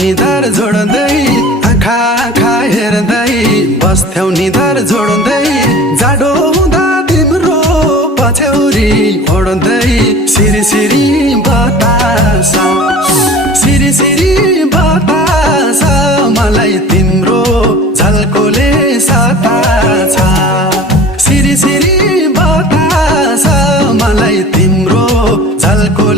निधार जोड्दै आँखा आँखा हेर्दै बस्थ्यौ निधार जोड्दै जाडो हुँदा तिम्रो पछ्यौरी ओड्दै सिरी सिरी बतास सिरी सिरी बतास मलाई तिम्रो झल्कोले सताछ सिरी सिरी बतास मलाई तिम्रो झल्को